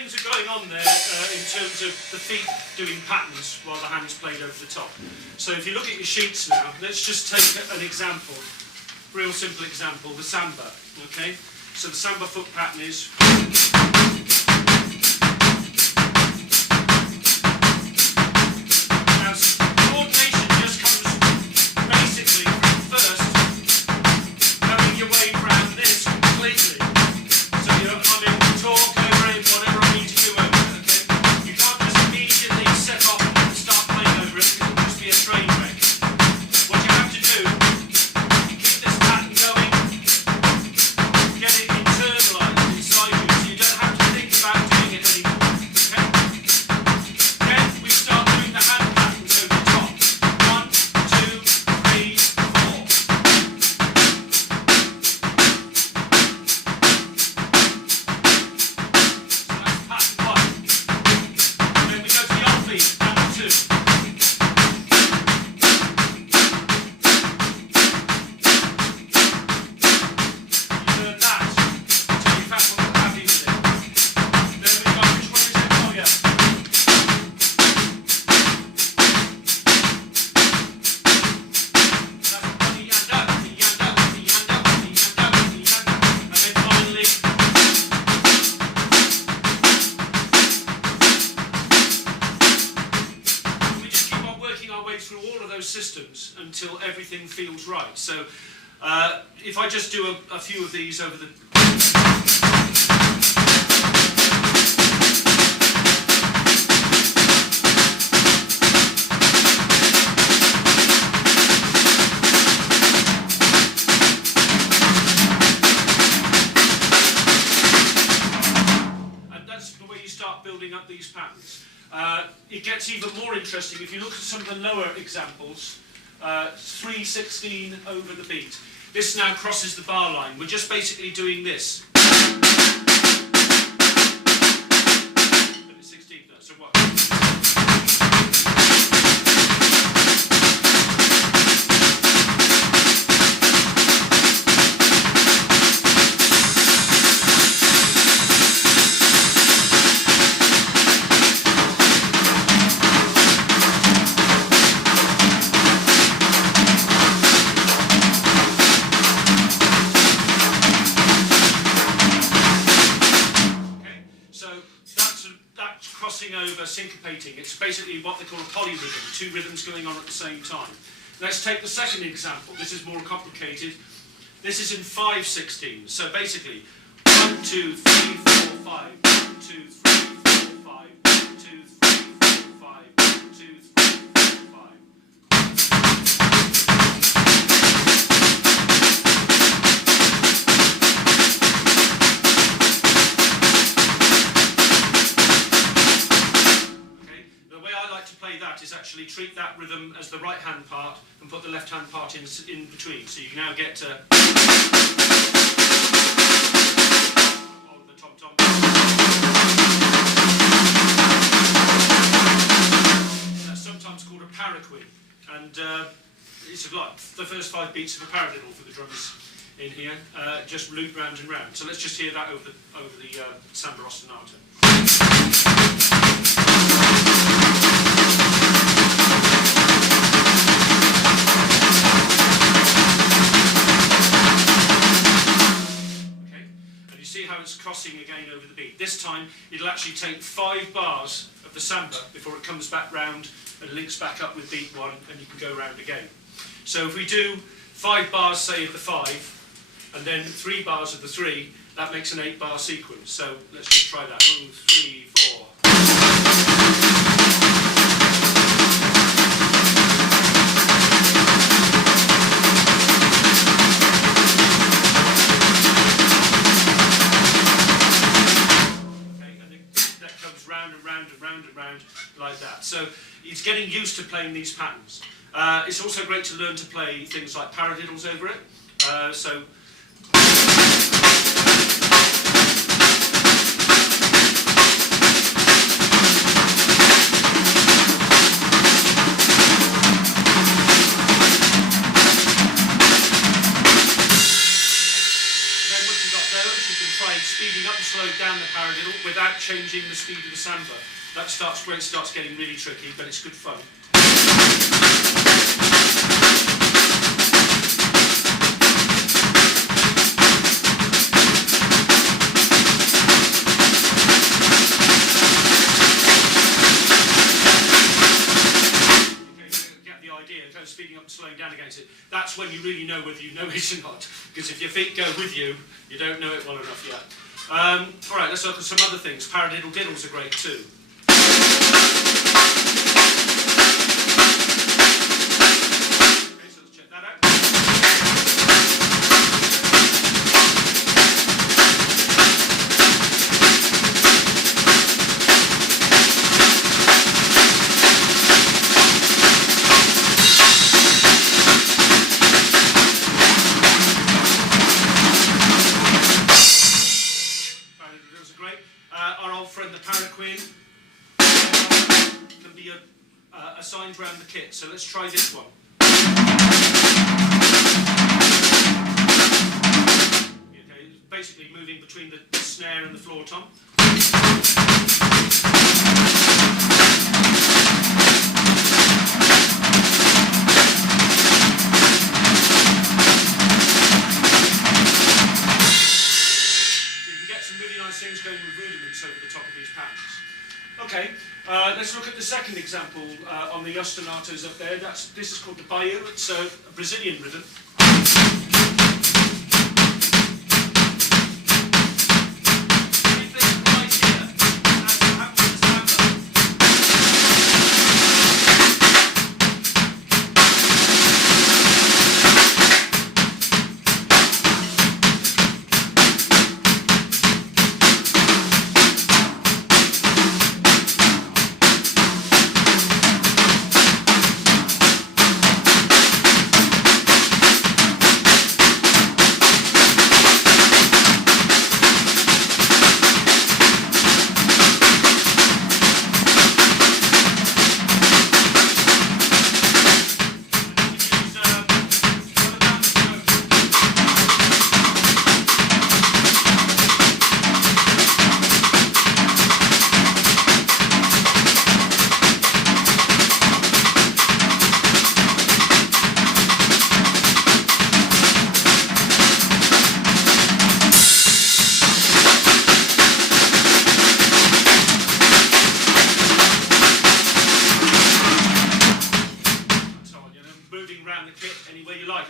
things are going on there in terms of the feet doing patterns while the hands played over the top. So if you look at your sheets now, let's just take an example, real simple example, the samba. Okay, so the samba foot pattern is. Now, coordination just comes basically from first going your way around this completely. So you're having to talk over it, whatever I need to do over it, okay? You can't just immediately set off and start playing over it, because it'll just be a train wreck. What you have to do, keep this pattern going, get it internalized inside you, so you don't have to think about doing it anymore, okay? Then we start doing the hand patterns over the top. 1, 2, 3, 4. Pattern 1. Then we go to the offbeat, pattern 2. You learn that until you found what you're happy with it. Then we go, which one is it? Oh yeah. That's the yanda, the yanda, the yanda, the yanda, the yanda. And then finally. We just keep on working our way through all of those systems until everything feels right. So if I just do a few of these over the... And that's the way you start building up these patterns. It gets even more interesting if you look at some of the lower examples. 3/16 over the beat. This now crosses the bar line. We're just basically doing this. But it's 16th note, so what? Over syncopating. It's basically what they call a polyrhythm, 2 rhythms going on at the same time. Let's take the second example. This is more complicated. This is in 5/16. So basically 1, 2, 3, 4, 5, 1, 2, 3, 4, 5, 1, 2, 3, 4, 5, 1, 2, 3, 4, 5. That is actually treat that rhythm as the right hand part and put the left hand part in between. So you can now get to the tom tom. That's sometimes called a paraquin, and it's like the first 5 beats of a paradiddle for the drummers in here. Just loop round and round. So let's just hear that over the samba ostinato. See how it's crossing again over the beat. This time it'll actually take 5 bars of the samba before it comes back round and links back up with beat 1, and you can go round again. So if we do 5 bars, say, of the 5, and then 3 bars of the 3, that makes an 8-bar sequence. So let's just try that. 1, 3, 4. Round and round and round and round like that. So it's getting used to playing these patterns. It's also great to learn to play things like paradiddles over it. So then once you've got those, you can try and speeding up and slowing down the paradiddle without changing the speed of the samba. That starts where it starts getting really tricky, but it's good fun. Speeding up and slowing down against it. That's when you really know whether you know it or not. Because if your feet go with you, you don't know it well enough yet. Alright, let's look at some other things. Paradiddle diddles are great too. Okay, so let's check that out. Assigned around the kit, so let's try this one. Okay, it's basically moving between the snare and the floor tom. So you can get some really nice things going with rudiments over the top of these patterns. Okay, let's look at the second example on the ostinatos up there. This is called the Bayou. It's a Brazilian rhythm.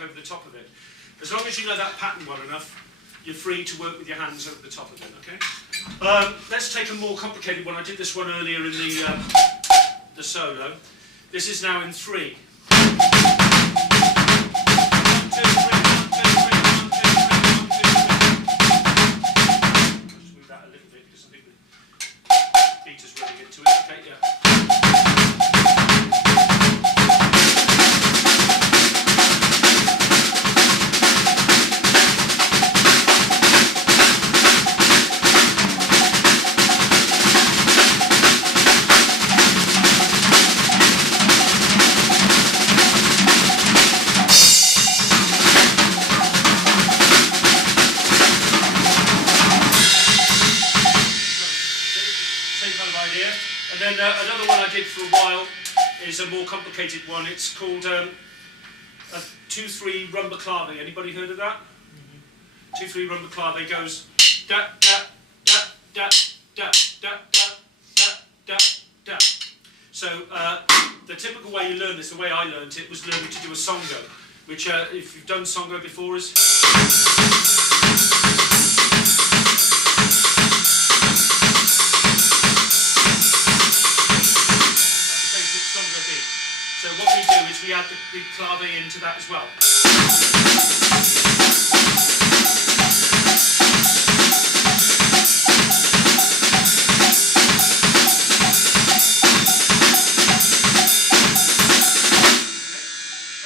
Over the top of it. As long as you know that pattern well enough, you're free to work with your hands over the top of it, okay? Let's take a more complicated one. I did this one earlier in the solo. This is now in 3. 1, 2, 3, 1, 2, 3, 1, 2, 3, 1, 2, 3. Let's move that a little bit because I think the beat is really into it. Okay, yeah. Another one I did for a while is a more complicated one. It's called a 2-3 Rumba clave. Anybody heard of that? 2-3 Rumba clave goes da da da da da da da da da. So the typical way you learn this, the way I learned it, was learning to do a songo, which if you've done songo before is. So what we do is we add the clave into that as well.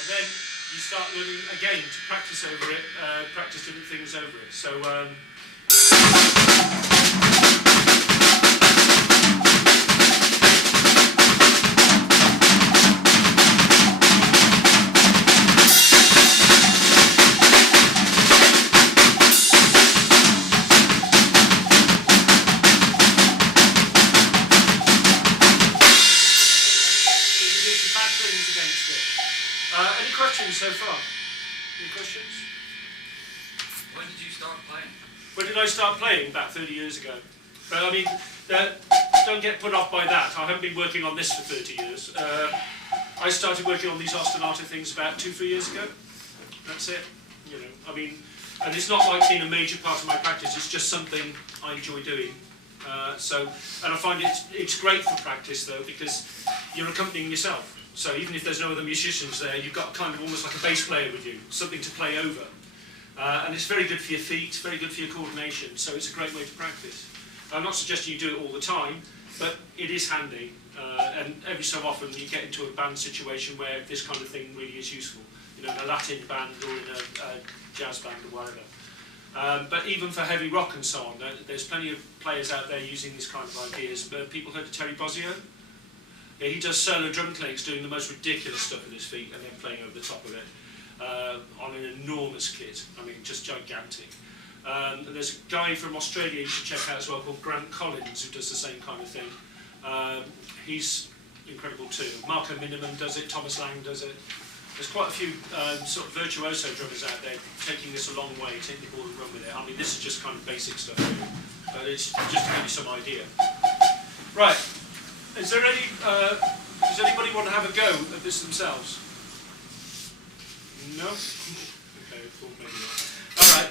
And then you start learning again to practice over it, practice different things over it. So. getting so far? Any questions? When did you start playing? When did I start playing? About 30 years ago. But I mean, don't get put off by that. I haven't been working on this for 30 years. I started working on these ostinato things about 2-3 years ago. That's it. You know, I mean, and it's not like being a major part of my practice. It's just something I enjoy doing. And I find it's great for practice though, because you're accompanying yourself. So even if there's no other musicians there, you've got kind of almost like a bass player with you, something to play over. And it's very good for your feet, very good for your coordination. So it's a great way to practice. I'm not suggesting you do it all the time, but it is handy. And every so often you get into a band situation where this kind of thing really is useful. You know, in a Latin band or in a jazz band or whatever. But even for heavy rock and so on, there's plenty of players out there using these kind of ideas. But people heard of Terry Bozzio? Yeah, he does solo drum clicks, doing the most ridiculous stuff with his feet and then playing over the top of it on an enormous kit. I mean, just gigantic. And there's a guy from Australia you should check out as well called Grant Collins who does the same kind of thing. He's incredible too. Marco Minimum does it, Thomas Lang does it. There's quite a few sort of virtuoso drummers out there taking this a long way, taking the ball and run with it. I mean, this is just kind of basic stuff, but it's just to give you some idea. Right. Is there any? Does anybody want to have a go at this themselves? No. Okay, thought maybe not. All right.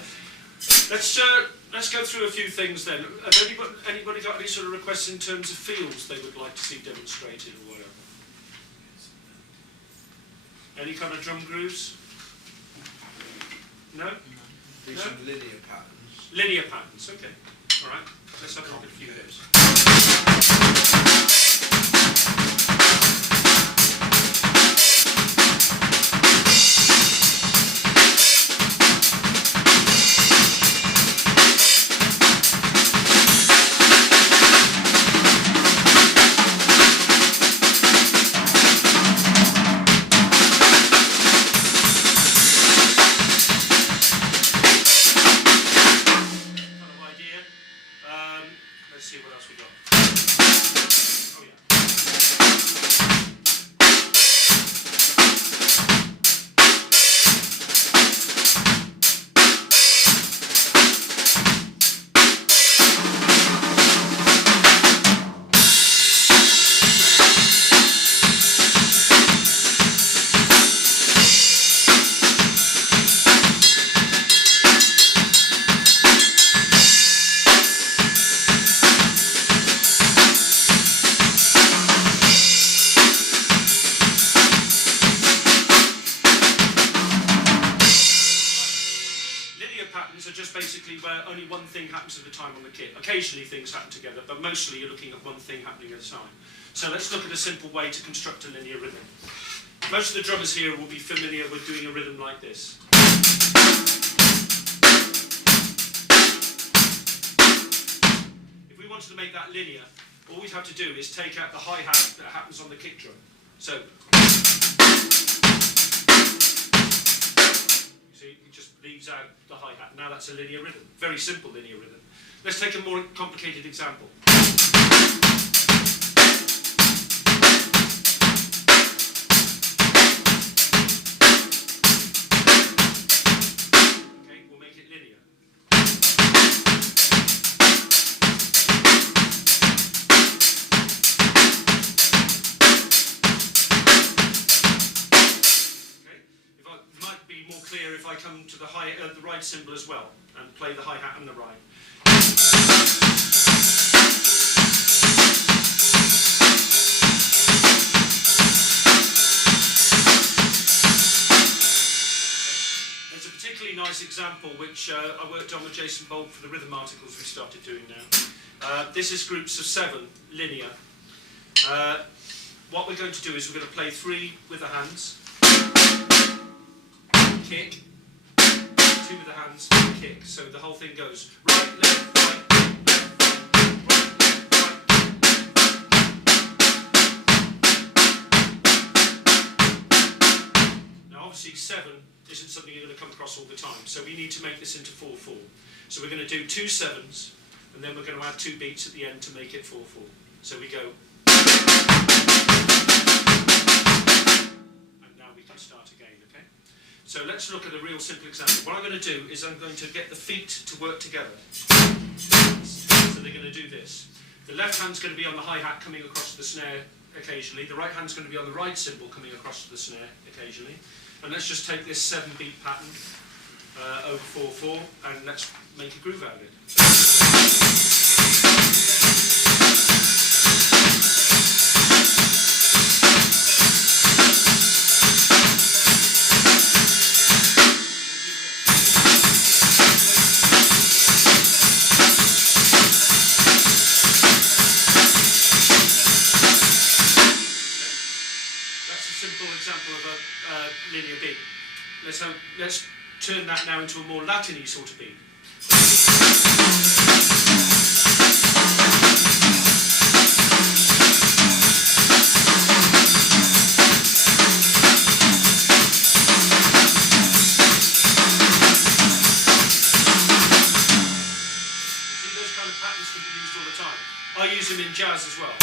Let's go through a few things then. Have anybody got any sort of requests in terms of fields they would like to see demonstrated or whatever? Any kind of drum grooves? No? Do No? some linear patterns. Linear patterns, okay. Alright, let's have a look at a few of those. Let's see what else we got. Oh yeah. Patterns are just basically where only one thing happens at a time on the kit. Occasionally things happen together, but mostly you're looking at one thing happening at a time. So let's look at a simple way to construct a linear rhythm. Most of the drummers here will be familiar with doing a rhythm like this. If we wanted to make that linear, all we'd have to do is take out the hi-hat that happens on the kick drum. So it just leaves out the hi-hat. Now that's a linear rhythm. Very simple linear rhythm. Let's take a more complicated example. Okay, we'll make it linear. If I come to the ride cymbal as well and play the hi-hat and the ride. Okay. There's a particularly nice example which I worked on with Jason Bolt for the rhythm articles we started doing now. This is groups of 7 linear. What we're going to do is we're going to play 3 with the hands. Kick, 2 with the hands, kick. So the whole thing goes right, left, right, left, right. Now obviously 7 isn't something you're going to come across all the time, so we need to make this into 4/4. So we're going to do 2 7s, and then we're going to add 2 beats at the end to make it 4/4. So we go, and now we can start again, okay? So let's look at a real simple example. What I'm going to do is I'm going to get the feet to work together. So they're going to do this. The left hand's going to be on the hi-hat coming across to the snare occasionally. The right hand's going to be on the right cymbal coming across to the snare occasionally. And let's just take this 7-beat pattern over 4/4 and let's make a groove out of it. Linear beat. Let's turn that now into a more Latin-y sort of beat. You see, those kind of patterns can be used all the time. I use them in jazz as well.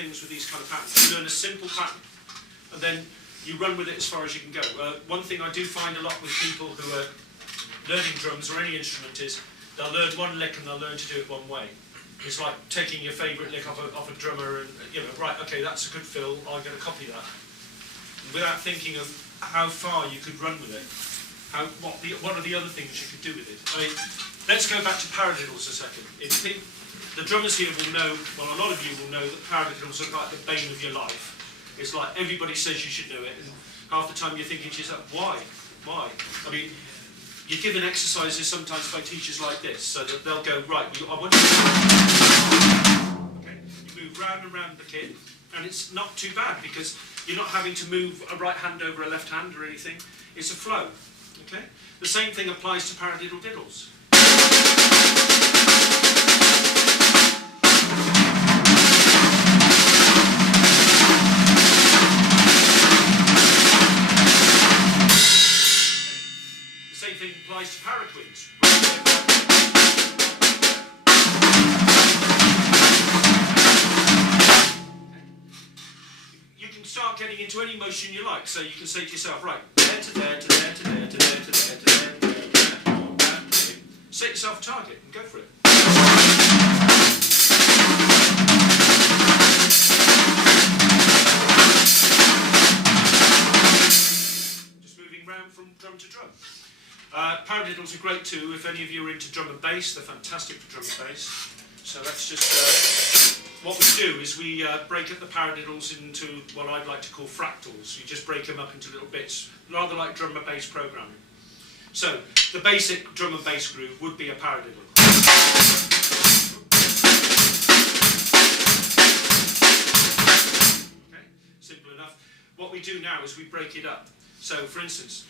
With these kind of patterns. You learn a simple pattern and then you run with it as far as you can go. One thing I do find a lot with people who are learning drums or any instrument is they'll learn one lick and they'll learn to do it one way. It's like taking your favourite lick off a drummer and, you know, right, okay, that's a good fill, I'm going to copy that. Without thinking of how far you could run with it. What are the other things you could do with it? I mean, let's go back to paradiddles a second. The drummers here will know, well, a lot of you will know that paradiddles are like the bane of your life. It's like everybody says you should do it, and half the time you're thinking to yourself, why? Why? I mean, you're given exercises sometimes by teachers like this, so that they'll go, right, I want you to... Okay, you move round and round the kit, and it's not too bad, because you're not having to move a right hand over a left hand or anything. It's a flow, okay? The same thing applies to paradiddle diddles. Applies to paraquins. You can start getting into any motion you like, so you can say to yourself, right, there to there to there to there to there to there to there to there. Set yourself a target and go for it. Just moving round from drum to drum. Paradiddles are great too. If any of you are into drum and bass, they're fantastic for drum and bass. So let's just, what we do is we break up the paradiddles into what I'd like to call fractals. You just break them up into little bits, rather like drum and bass programming. So the basic drum and bass groove would be a paradiddle. Okay, simple enough. What we do now is we break it up. So for instance,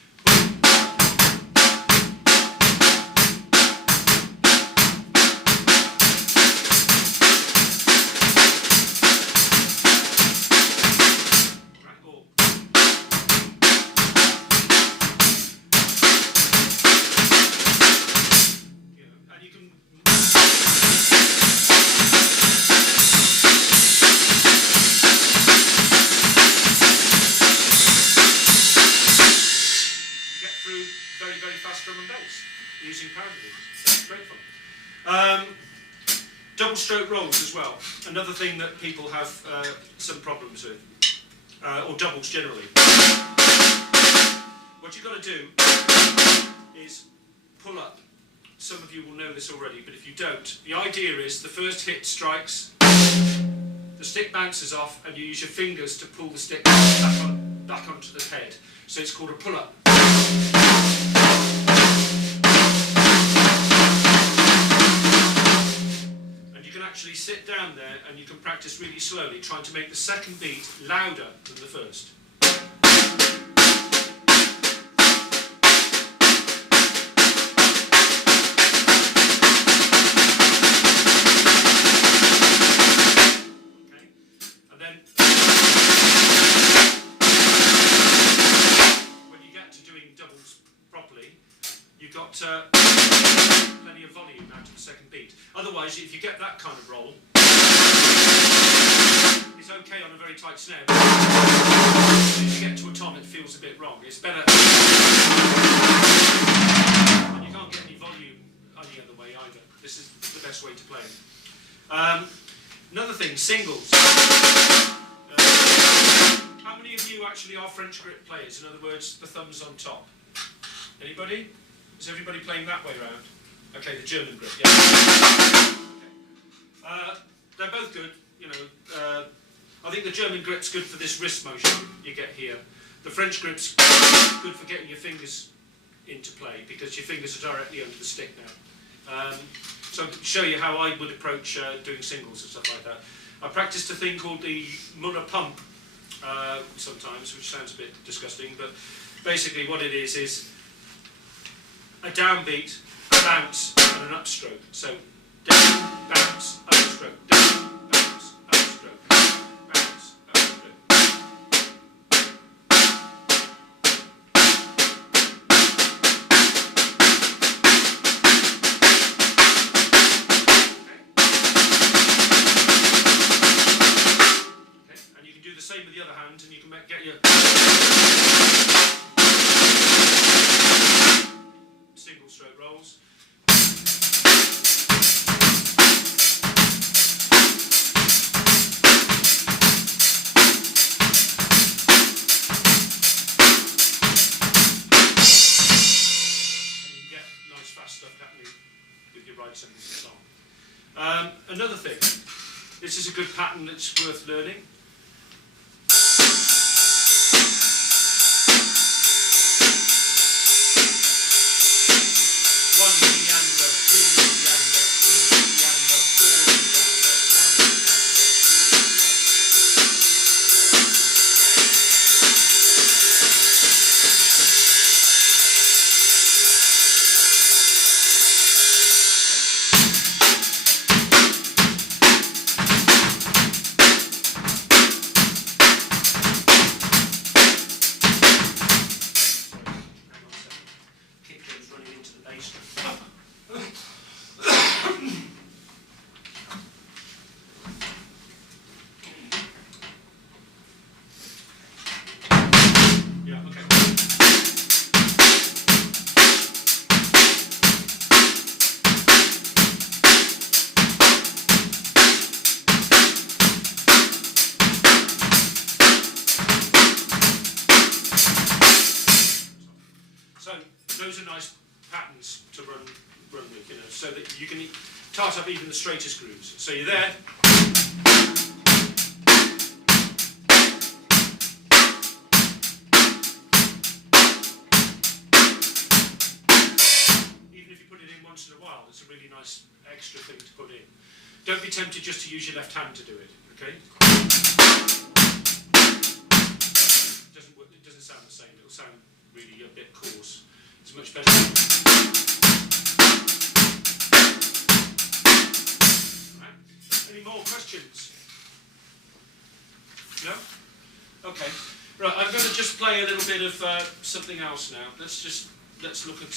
using paradiddles. Great fun. Double stroke rolls as well. Another thing that people have some problems with, or doubles generally. What you've got to do is pull up. Some of you will know this already, but if you don't, the idea is the first hit strikes, the stick bounces off, and you use your fingers to pull the stick back onto the head. So it's called a pull-up. And you can actually see sit down there and you can practice really slowly, trying to make the second beat louder than the first. Okay? And then when you get to doing doubles properly, you've got plenty of volume out of the second beat. Otherwise, if you get that kind of roll, it's okay on a very tight snare. If you get to a tom, it feels a bit wrong. It's better, and you can't get any volume any other way either. This is the best way to play it. Another thing, singles. How many of you actually are French grip players? In other words, the thumbs on top. Anybody? Is everybody playing that way round? Okay, the German grip, yeah. Okay. They're both good, you know. I think the German grip's good for this wrist motion you get here. The French grip's good for getting your fingers into play because your fingers are directly under the stick now. So I'll show you how I would approach doing singles and stuff like that. I practiced a thing called the Muller pump sometimes, which sounds a bit disgusting, but basically what it is a downbeat, a bounce, and an upstroke. So down, bounce, upstroke, down, bounce, upstroke, bounce, upstroke. Okay, and you can do the same with the other hand, and you can get your single stroke rolls. Another thing, this is a good pattern that's worth learning. One meander, two meander, three meander, four meander, one meander, those are nice patterns to run with, you know, so that you can tart up even the straightest grooves. So you're there. Even if you put it in once in a while, it's a really nice extra thing to put in. Don't be tempted just to use your left hand to do it, okay? It doesn't sound the same. It'll sound really a bit coarse. It's much better. Right. Any more questions? No? Okay. Right, I'm going to just play a little bit of something else now. Let's look at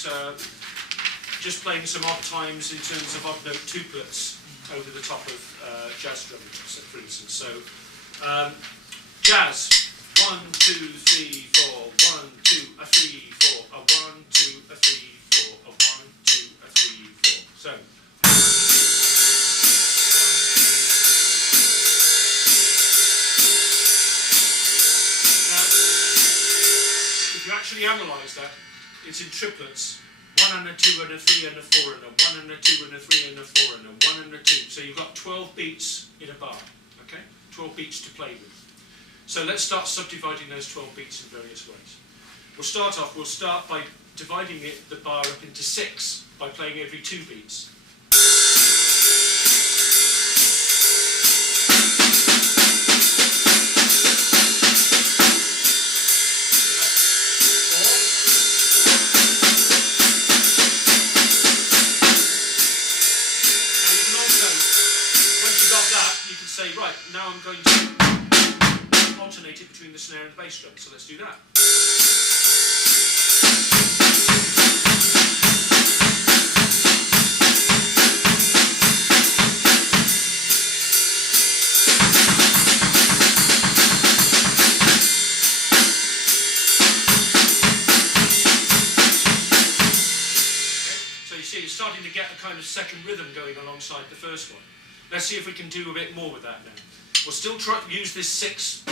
just playing some odd times in terms of odd note tuplets over the top of jazz drumming, for instance. So, jazz. 1, 2, 3, 4. 1, 2, 3, 4. A 1, 2, 3, 4. A 1, 2, 3, 4. So. Now, if you actually analyse that, it's in triplets. 1 and a 2 and a 3 and a 4 and a 1 and a 2 and a 3 and a 4 and a 1 and a 2. So you've got 12 beats in a bar. Okay? 12 beats to play with. So let's start subdividing those 12 beats in various ways. We'll start by dividing the bar up into 6 by playing every 2 beats. say, right, now I'm going to alternate it between the snare and the bass drum. So let's do that. You're starting to get a kind of second rhythm going alongside the first one. Let's see if we can do a bit more with that now. We'll still try to use this 6,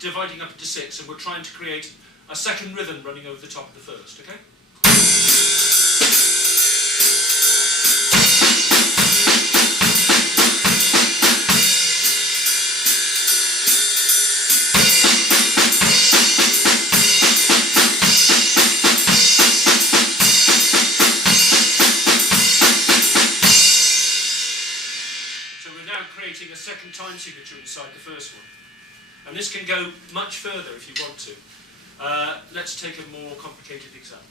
dividing up into 6, and we're trying to create a second rhythm running over the top of the first, okay? Creating a second time signature inside the first one. And this can go much further if you want to. Let's take a more complicated example.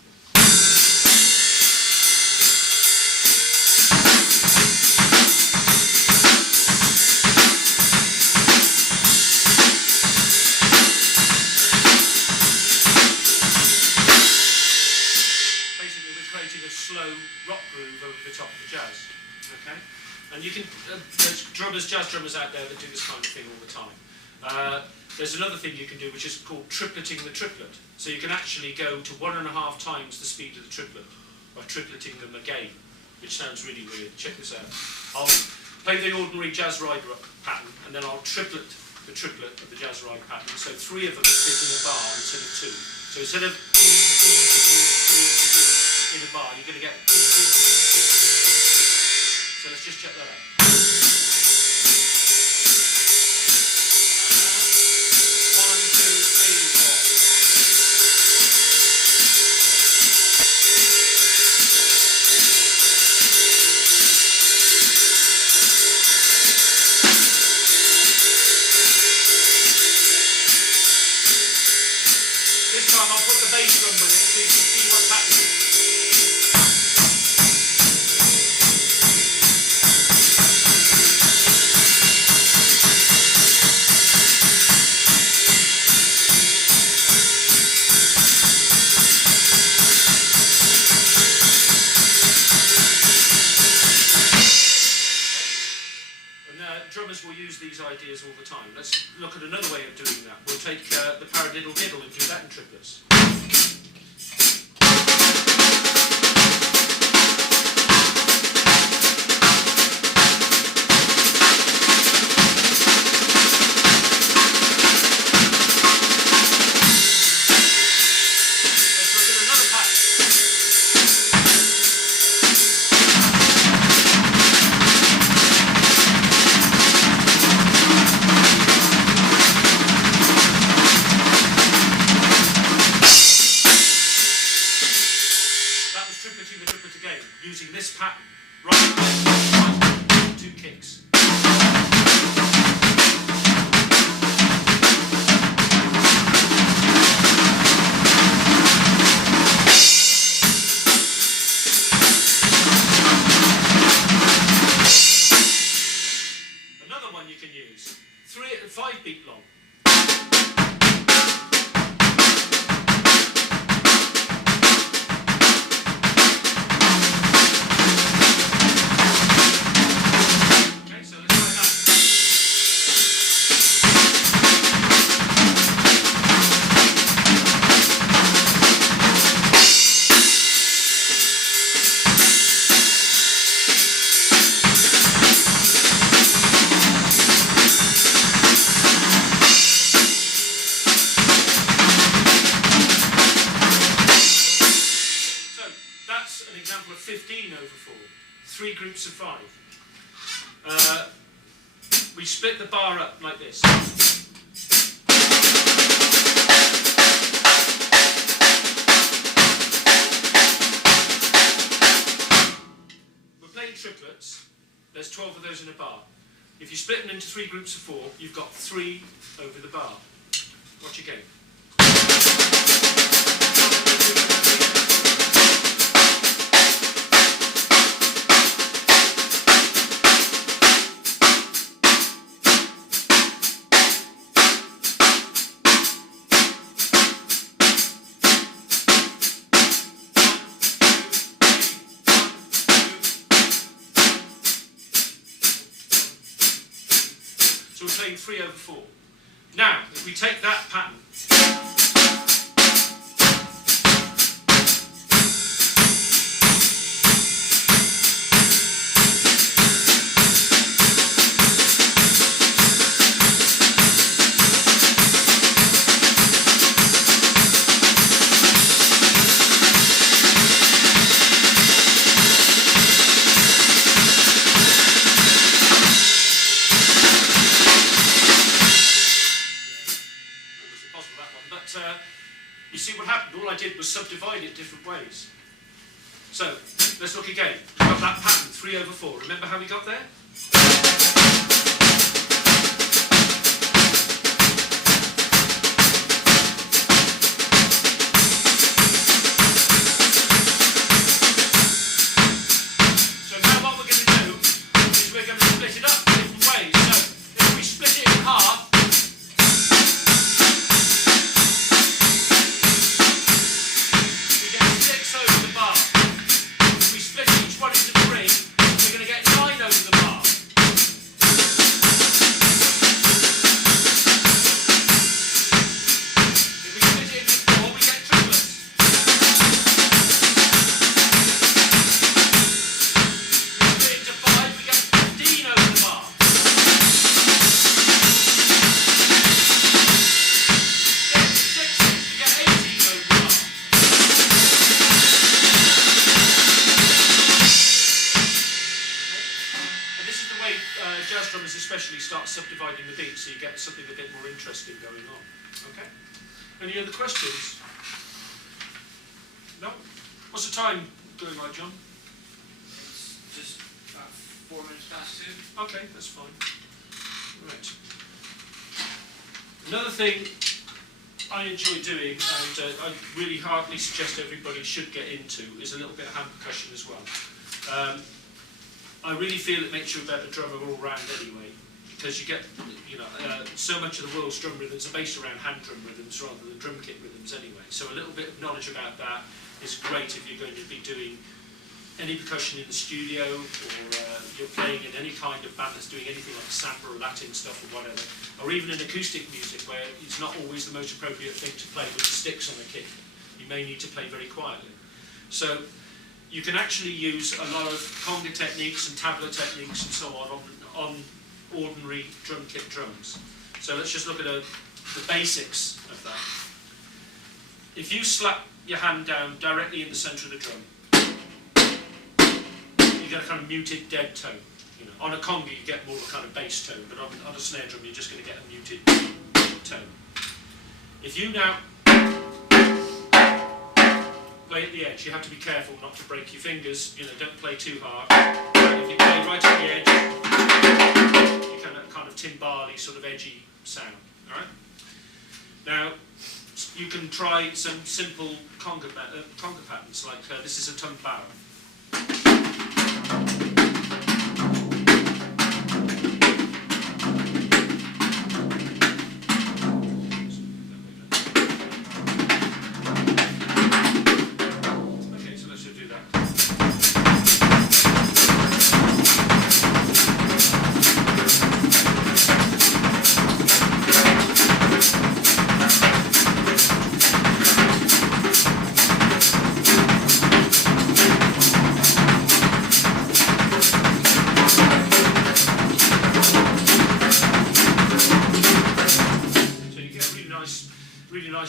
Basically, we're creating a slow rock groove over the top of the jazz. Okay? And you can, there's jazz drummers out there that do this kind of thing all the time. There's another thing you can do which is called tripleting the triplet. So you can actually go to 1.5 times the speed of the triplet by tripleting them again, which sounds really weird. Check this out. I'll play the ordinary jazz ride pattern and then I'll triplet the triplet of the jazz ride pattern. So 3 of them fit in a bar instead of 2. So instead of in a bar, you're going to get. So let's just check that out. 1, 2, 3, 4. This time I'll put the bass drum with it so you can see what's happening. Drummers will use these ideas all the time. Let's look at another way of doing that. We'll take the Paradiddle diddle and do that in triplets. Let's look at another pattern. Using this pattern, right, 2 kicks. Another one you can use, 3 and 5 beat long. An example of 15 over 4, 3 groups of 5. We split the bar up like this. We're playing triplets. There's 12 of those in a bar. If you split them into 3 groups of 4, you've got 3 over the bar. Watch your game. So we're playing 3 over 4. Now, if we take that pattern, you see what happened? All I did was subdivide it different ways. So, let's look again. We've got that pattern, 3 over 4. Remember how we got there? So now what we're going to do is we're going to split it up different ways. So, if we split it in half, jazz drummers especially start subdividing the beat so you get something a bit more interesting going on. Okay? Any other questions? No? What's the time going like, John? It's just about 4 minutes past 2. Okay, that's fine. Right. Another thing I enjoy doing, and I really heartily suggest everybody should get into, is a little bit of hand percussion as well. I really feel it makes you a better drummer all round anyway, because you get, so much of the world's drum rhythms are based around hand drum rhythms rather than drum kit rhythms anyway. So a little bit of knowledge about that is great if you're going to be doing any percussion in the studio, or you're playing in any kind of band that's doing anything like samba or Latin stuff or whatever, or even in acoustic music where it's not always the most appropriate thing to play with the sticks on the kit. You may need to play very quietly. So you can actually use a lot of conga techniques and tabla techniques and so on ordinary drum kit drums. So let's just look at the basics of that. If you slap your hand down directly in the centre of the drum, you get a kind of muted dead tone. On a conga you get more of a kind of bass tone, but on a snare drum you're just going to get a muted tone. If you now play at the edge, you have to be careful not to break your fingers, don't play too hard. But if you play right at the edge, you get a kind of timbali sort of edgy sound. Alright? Now, you can try some simple conga patterns, like this is a tumbao.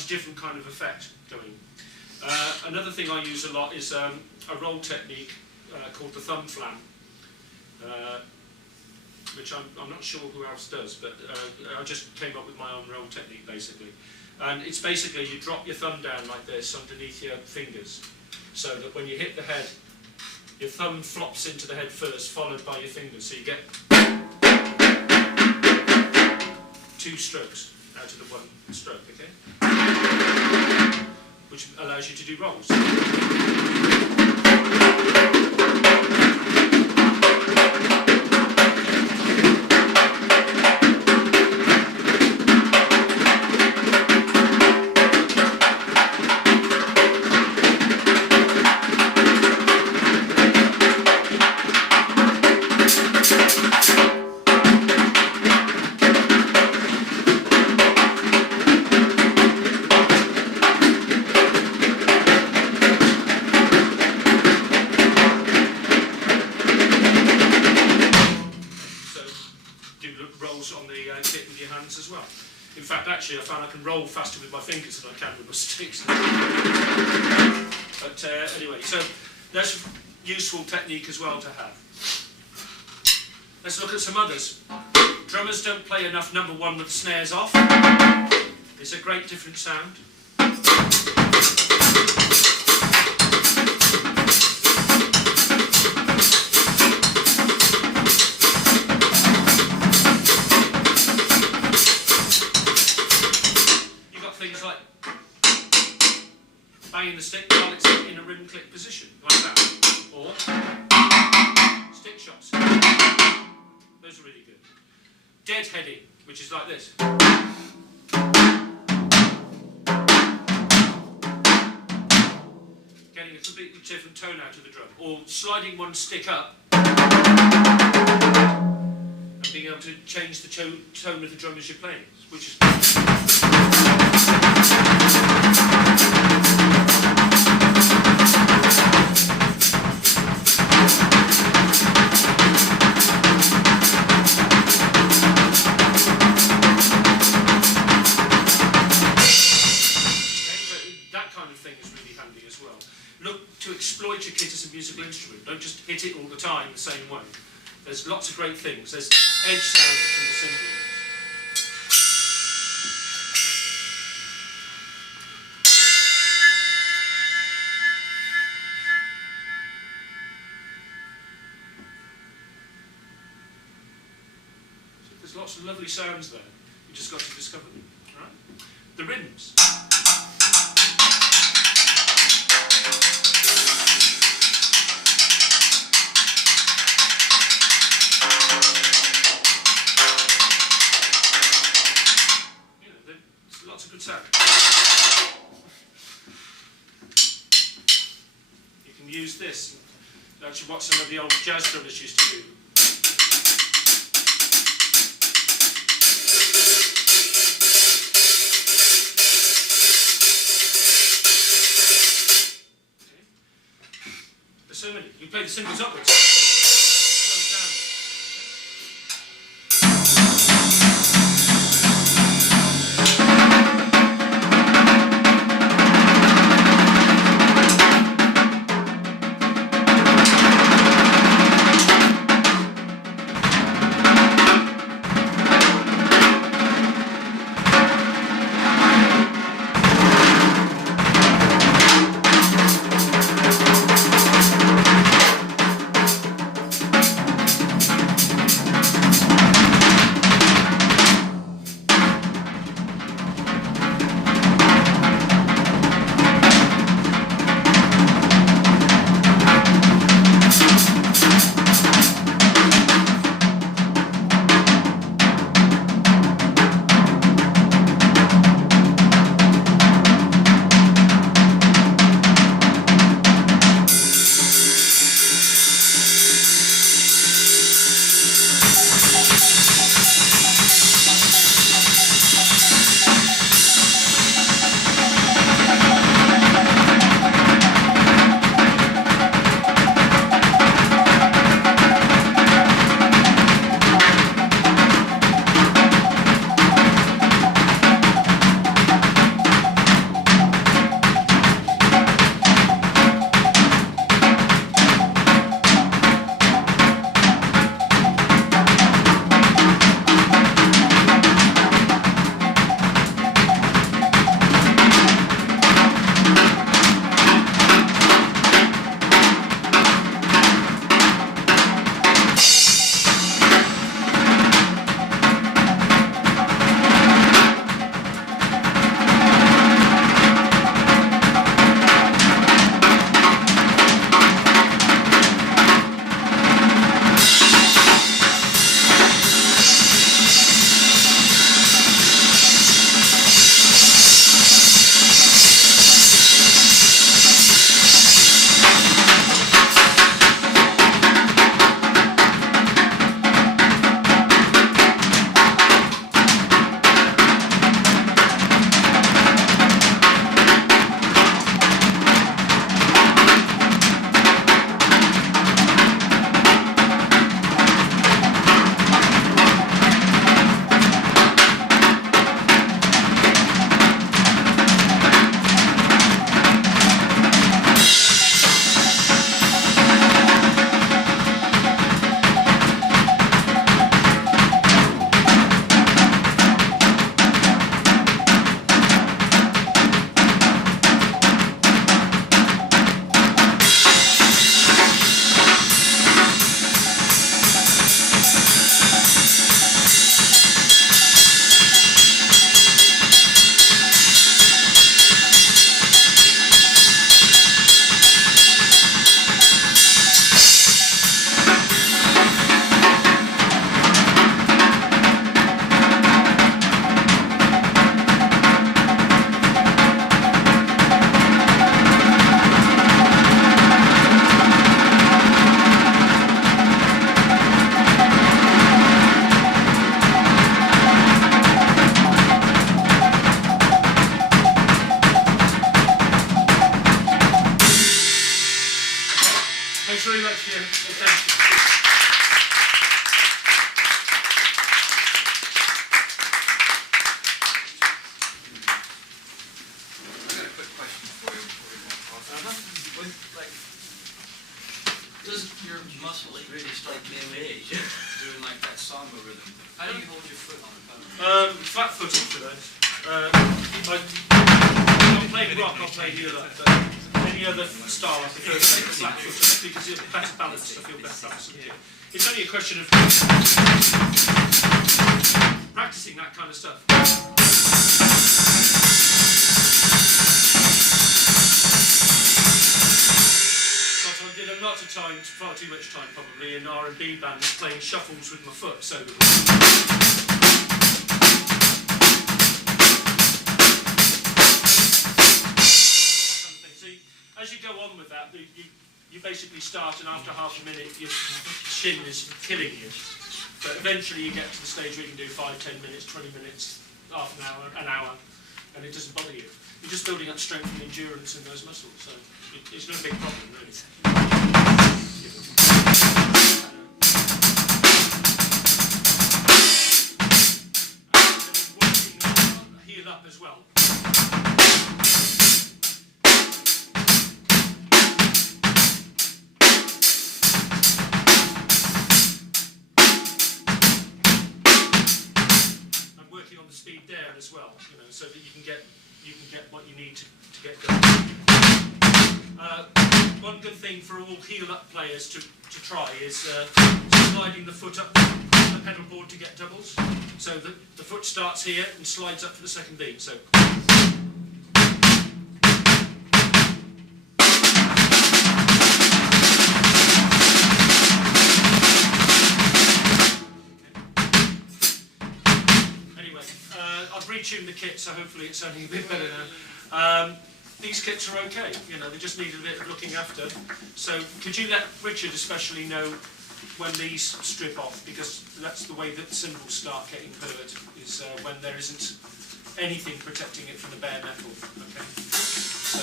Different kind of effect going. Another thing I use a lot is a roll technique called the thumb flam, which I'm not sure who else does, but I just came up with my own roll technique basically. And it's basically you drop your thumb down like this underneath your fingers, so that when you hit the head, your thumb flops into the head first, followed by your fingers, so you get 2 strokes out of the 1 stroke, okay? Which allows you to do rolls. In fact, actually, I found I can roll faster with my fingers than I can with my sticks. But anyway, so that's a useful technique as well to have. Let's look at some others. Drummers don't play enough number one with the snares off. It's a great different sound. You've got things like banging the stick while it's in a rim click position, like that. Or stick shots. Those are really good. Deadheading, which is like this. Getting a completely different tone out of the drum. Or sliding one stick up and being able to change the tone of the drum as you're playing, which is exploit your kit as a musical instrument. Don't just hit it all the time the same way. There's lots of great things. There's edge sound from the cymbals. So there's lots of lovely sounds there. You just got to discover them. All right? The rims. You can use this. Actually, what some of the old jazz drummers used to do. Okay. There's so many. You play the cymbals upwards. very much for your attention. I've got a quick question for you before we walk off. With, like, does your muscles really start engaged doing like that samba rhythm? How do you hold your foot on the pedal? Flat footed for those. I'm playing rock, I'll play heel up, but any other style I prefer to play flat footed because it's better balanced, I feel better balanced. It's only a question of practicing that kind of stuff. But I did a lot of time, far too much time probably, in R&B bands playing shuffles with my foot, so as you go on with that, you basically start, and after half a minute, your shin is killing you. But eventually, you get to the stage where you can do 5, 10 minutes, 20 minutes, half an hour, and it doesn't bother you. You're just building up strength and endurance in those muscles, so it's no big problem, really. And working on heel up as well. On the speed there as well, so that you can get what you need to get going. One good thing for all heel up players to try is sliding the foot up the pedal board to get doubles. So the foot starts here and slides up for the second beat. So. I've retuned the kit, so hopefully it's sounding a bit better now. These kits are okay, they just need a bit of looking after. So could you let Richard especially know when these strip off, because that's the way that the cymbals start getting hurt, is when there isn't anything protecting it from the bare metal. Okay. So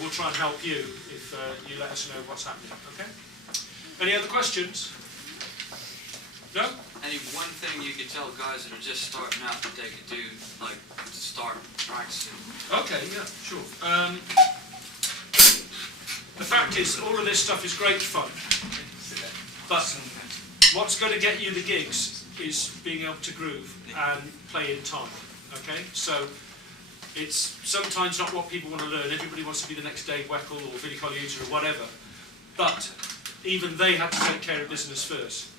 we'll try and help you if you let us know what's happening. Okay. Any other questions? No? Any one thing you could tell guys that are just starting out that they could do, like, to start practicing? Okay, yeah, sure. The fact is, all of this stuff is great fun, but what's going to get you the gigs is being able to groove and play in time, okay? So it's sometimes not what people want to learn. Everybody wants to be the next Dave Weckl or Vinnie Colaiuta or whatever, but even they have to take care of business first.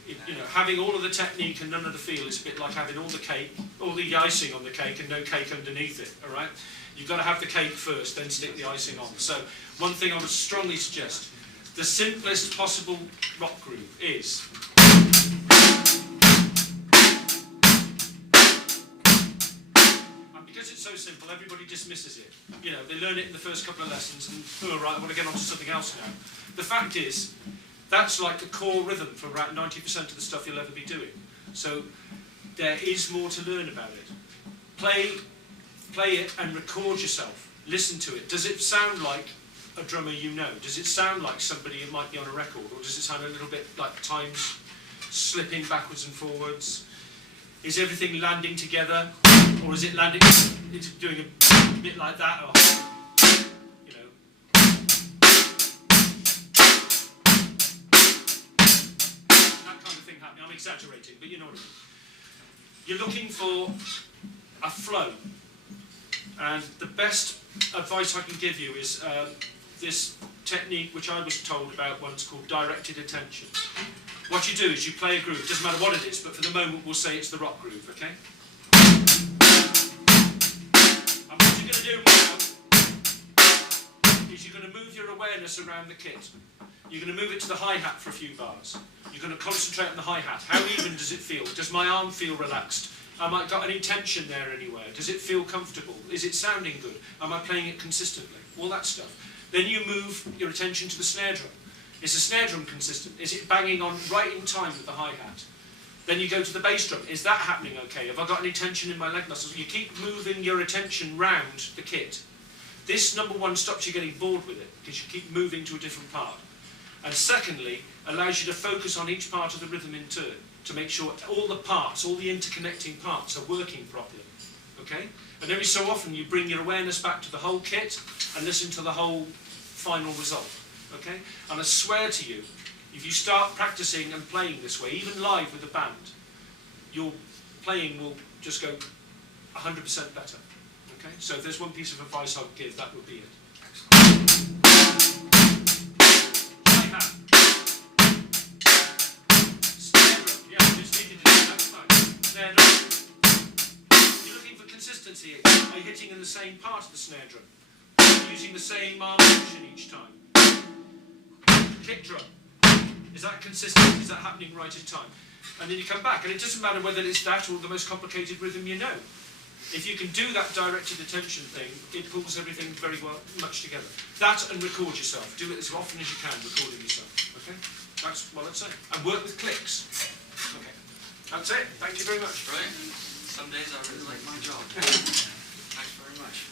Having all of the technique and none of the feel is a bit like having all the cake, all the icing on the cake and no cake underneath it, all right? You've got to have the cake first, then stick the icing on. So one thing I would strongly suggest, the simplest possible rock groove is... And because it's so simple, everybody dismisses it. They learn it in the first couple of lessons and, oh, right, I want to get on to something else now. The fact is, that's like the core rhythm for about 90% of the stuff you'll ever be doing. So there is more to learn about it. Play it and record yourself. Listen to it. Does it sound like a drummer you know? Does it sound like somebody who might be on a record? Or does it sound a little bit like times slipping backwards and forwards? Is everything landing together? Or is it landing, it's doing a bit like that? Or, I'm exaggerating, but you know what I mean. You're looking for a flow, and the best advice I can give you is this technique which I was told about once called directed attention. What you do is you play a groove, it doesn't matter what it is, but for the moment we'll say it's the rock groove, okay? And what you're going to do now is you're going to move your awareness around the kit. You're going to move it to the hi-hat for a few bars. You're going to concentrate on the hi-hat. How even does it feel? Does my arm feel relaxed? Am I got any tension there anywhere? Does it feel comfortable? Is it sounding good? Am I playing it consistently? All that stuff. Then you move your attention to the snare drum. Is the snare drum consistent? Is it banging on right in time with the hi-hat? Then you go to the bass drum. Is that happening okay? Have I got any tension in my leg muscles? You keep moving your attention round the kit. This, number one, stops you getting bored with it, because you keep moving to a different part. And secondly, allows you to focus on each part of the rhythm in turn, to make sure all the parts, all the interconnecting parts are working properly. Okay? And every so often you bring your awareness back to the whole kit and listen to the whole final result. Okay? And I swear to you, if you start practicing and playing this way, even live with a band, your playing will just go 100% better. Okay? So if there's one piece of advice I'd give, that would be it. Hi-hat. Snare drum. Yeah, just needed to do that. Fine. Snare drum. You're looking for consistency. Are you hitting in the same part of the snare drum? Using the same arm motion each time? Kick drum. Is that consistent? Is that happening right in time? And then you come back, and it doesn't matter whether it's that or the most complicated rhythm you know. If you can do that directed attention thing, it pulls everything very well, much together. That and record yourself. Do it as often as you can, recording yourself. Okay? That's what I'd say. And work with clicks. Okay. That's it. Thank you very much. Right? Some days I really like my job. Thanks very much.